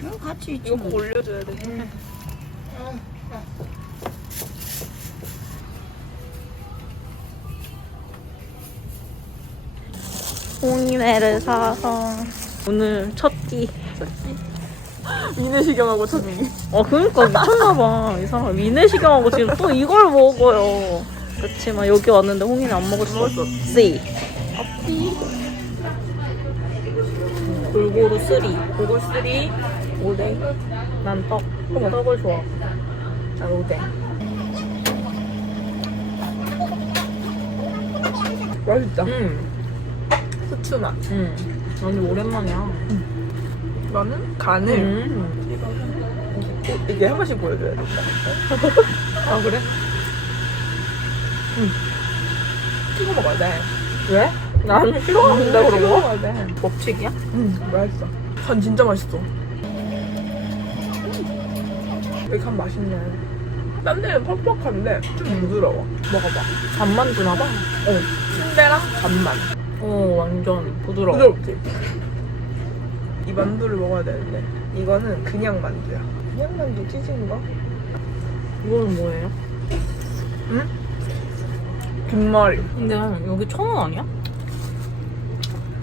이거 같이 있지 이거 뭐. 꼭 올려줘야 돼. 홍이매를 사서 오늘 첫 끼. 미내시경하고 첫 아 그러니까 미쳤나봐 이 사람 위내시경하고 지금 또 이걸 먹어요. 그렇지만 여기 왔는데 홍이는 안 먹었어. C. 골고루 쓰리. 골골 쓰리 오뎅. 난 떡. 떡을 좋아. 아 오뎅. 맛있다. 응. 후추 맛. 응. 아니 오랜만이야. 이거는 간을 음. 이게 한 번씩 보여줘야 돼. 아 그래? 찍어 먹어야 돼. 왜? 나는 싫어한다 그런 찍어 거. 먹어야 돼. 법칙이야? 응, 맛있어. 간 진짜 맛있어. 여기 간 맛있네. 딴 데는 퍽퍽한데 좀 부드러워. 먹어봐. 간만 주나 봐. 어, 순대랑 간만. 어 완전 부드러워. 부드럽지? 이 만두를 먹어야 되는데 이거는 그냥 만두야. 그냥 만두 찢은 거? 이거는 뭐예요? 김말이. 근데 여기 천 원 아니야?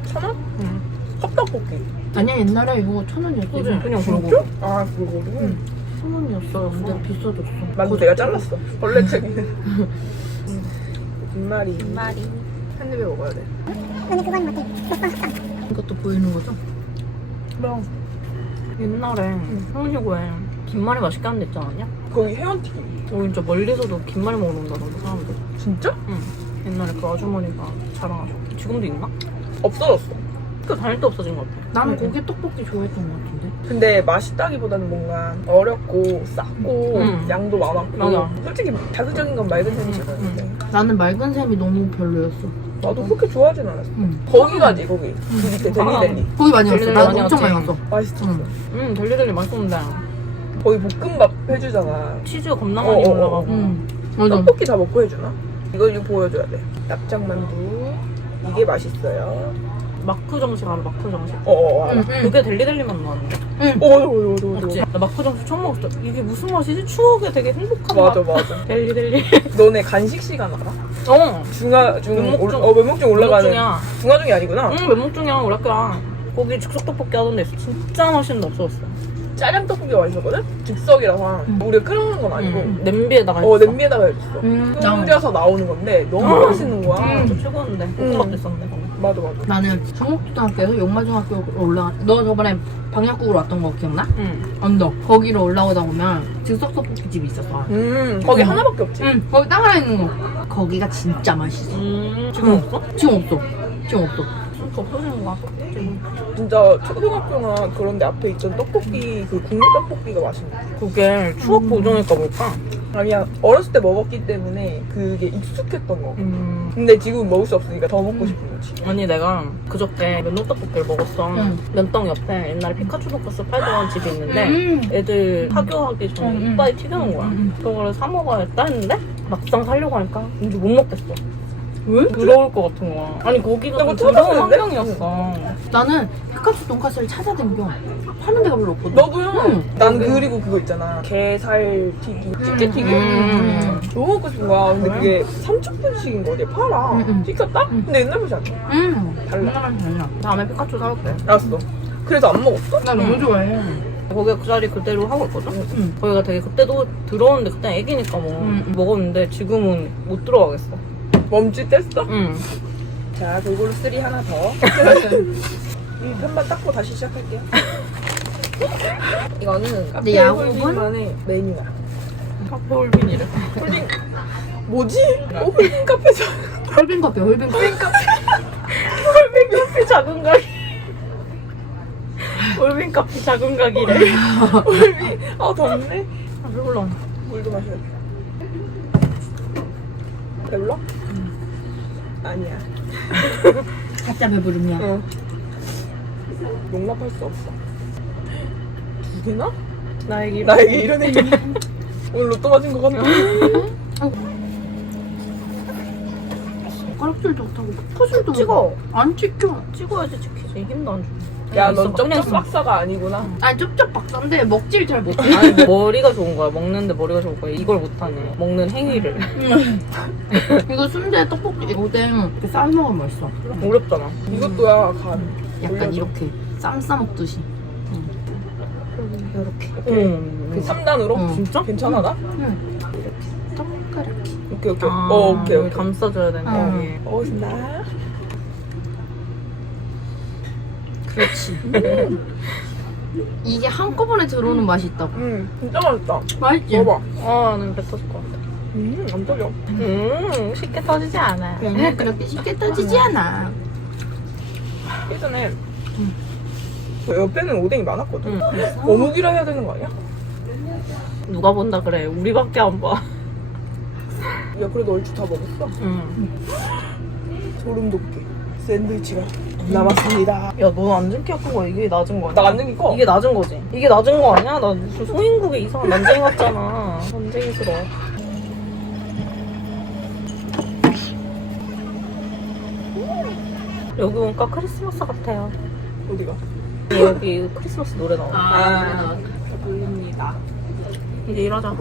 천 원? 응. 컵떡볶이. 아니야 옛날에 이거 천 원이었지. 그지? 그냥 그러고. 아, 그거를? 응. 천 원이었어. 근데 비싸졌어. 만두 내가 잘랐어. 원래 책이는. 김말이. 말이. 한 입에 먹어야 돼. 이것도 보이는 거죠? 그럼. 옛날에 형시고에 김말이 맛있게 하는 데 있지 않았냐? 거기 회원튀김. 우리 진짜 멀리서도 김말이 먹으러 온다던데 사람들. 진짜? 응. 옛날에 그 아주머니가 자랑하셨. 지금도 있나? 없어졌어. 그 다닐 때 없어진 것 같아. 나는 고기 떡볶이 좋아했던 것 같은데. 근데 맛있다기보다는 뭔가 어렵고 싸고 응. 양도 많았고 맞아. 솔직히 자극적인 건 맑은 셈이 좋았는데 나는 맑은 샘이 너무 별로였어. 나도 그렇게 좋아하진 않았어. 응. 거기 가지 거기 그 밑에 델리델리 거기 많이 갔어. 델리델리 나 많이 엄청 갔지. 많이 갔어. 맛있었어. 응. 응, 델리델리 맛있었는데. 거기 볶음밥 해주잖아. 치즈가 겁나 많이 어, 어, 어. 올라가고. 응. 맞아. 떡볶이 다 먹고 해주나? 이걸 좀 보여줘야 돼. 납작만두 이게 맛있어요. 마크 정식 알아, 마크 정식? 어어 알아. 응, 응. 그게 델리델리만 나왔는데. 어 맞아 맞아 맞아 맞아. 맞지? 나 마크 정식 처음 먹었을 때 이게 무슨 맛이지? 추억에 되게 행복한 맞아 맛. 맞아. 델리델리. 너네 간식 시간 알아? 어. 중하 중 면목중. 올- 어 면목중 올라가는 중이야. 중하중이 아니구나. 응, 면목 중이야, 우리 학교야. 거기 즉석 떡볶이 하던 데 있어. 진짜 맛있는데 없어졌어. 짜장 떡볶이가 맛있었거든? 즉석이라서 우리가 끓여먹는 건 아니고 응, 냄비에다가 어 했어. 냄비에다가 해줬어. 음. 끓여서 나오는 건데 너무 맛있는 거야. 응, 저 최고였는데. 볶음밥도 있었는데, 거기. 맞아 맞아. 나는 성목초등학교에서 용마중학교로 올라. 너 저번에 방역국으로 왔던 거 기억나? 응. 언덕. 거기로 올라오다 보면 즉석 떡볶이 집이 있었어. 음 거기 음. 하나밖에 없지. 응. 거기 땅 하나 있는 거. 거기가 진짜 맛있어. 음, 지금 응. 없어? 지금 없어. 지금 없어. 진짜 없어지는 거야. 진짜 초등학교나 그런 데 앞에 있던 떡볶이 그 국물 떡볶이가 맛있네. 그게 추억 보정일까 볼까? 아니야 어렸을 때 먹었기 때문에 그게 익숙했던 거. 음. 근데 지금 먹을 수 없으니까 더 먹고 싶은 거지. 아니 내가 그저께 면도떡볶이를 먹었어 응. 면떡 옆에 옛날에 피카츄 돈가스 팔던 집이 있는데 음. 애들 사교하기 전에 응, 응. 이빨이 튀겨나온 거야 응, 그거를 사 먹어야겠다 했는데 막상 사려고 하니까 왠지 못 먹겠어 왜? 부러울 것 같은 거야 아니 거기가 나좀 찾았는데? 환경이었어 나는 피카츄 돈까스를 찾아다니며 파는 데가 별로 없거든. 너도요? 응. 난 그리고 그거 있잖아. 게살 튀김, 집게 튀김. 음. 너무 먹고 싶은 거야. 근데 그래? 그게 3,000분씩인 거 어디에 팔아. 응, 응. 시켰다? 응. 근데 옛날 맛이 안 나. 응. 달라. 달라. 달라. 다음에 피카츄 사올게 알았어. 그래서 안 먹었어? 나 너무 좋아해. 거기가 그 자리 그대로 하고 있거든 응. 거기가 되게 그때도 들어오는데 그때 애기니까 뭐 응, 응. 먹었는데 지금은 못 들어가겠어 멈칫했어? 응 자, 골고루 쓰리 하나 더. 이 편만 닦고 다시 시작할게요. 이거는 카페 야구는? 홀딩만의 메뉴야. 카페 홀빈이래 홀딩 뭐지? 어, 홀딩 카페죠. 홀빈 커피, 홀빈 커피. 홀딩 카페. 홀빈 카페 작은 가게. 홀빈 카페 작은 가게래. 홀딩. 아 덥네. 아, 배불러. 물도 마셔야 돼. 별로? 아니야. 가짜 배부름이야. 응. 용납할 수 없어. 두 개나? 나에게 나에게 이런 애기. 오늘 로또 맞은 거 같나? 숟가락질도 못하고 포즈도 찍어. 안 찍혀. 찍어야지 찍히지. 힘도 안 줘. 야, 있어, 넌 쩝쩝 박사가 아니구나. 아니 쩝쩝 박사인데 먹질 잘 못해. 아니 머리가 좋은 거야. 먹는데 머리가 좋은 거야. 이걸 못하네. 먹는 행위를. 이거 순대 떡볶이 오뎅 이렇게 싸 먹으면 맛있어. 어렵잖아. 이것도야, 간. 약간 올려줘. 이렇게 쌈 싸 먹듯이. 이렇게. 음. 그 3단으로? 응. 진짜? 괜찮아, 나? 응. 오케이, 오케이. 아, 어, 오케이, 오케이. 감싸줘야 되네. 응. 여기. 먹었습니다. 그렇지. 이게 한꺼번에 들어오는 맛이 있다고. 음, 진짜 맛있다. 맛있지? 먹어봐. 아, 나배 터질 것 같아. 음, 안 떨려. 음, 쉽게 터지지 않아. 그냥 그렇게 쉽게 떠지지 않아. 예전에 옆에는 오뎅이 많았거든. 응. 어묵이라 해야 되는 거 아니야? 누가 본다 그래. 우리밖에 안 봐. 야, 그래도 얼추 다 먹었어. 응. 소름 돋게. 샌드위치가 남았습니다. 야, 키가 큰 거야. 이게 낮은 거야. 나 앉는 게 커. 이게 낮은 거지? 이게 낮은 거 아니야? 나 무슨 소인국에 이상한 난쟁이 같잖아. 난쟁이스러워. 여기 오니까 크리스마스 같아요. 어디가? 여기 크리스마스 노래 나와. 아, 보입니다. 이제 일하자.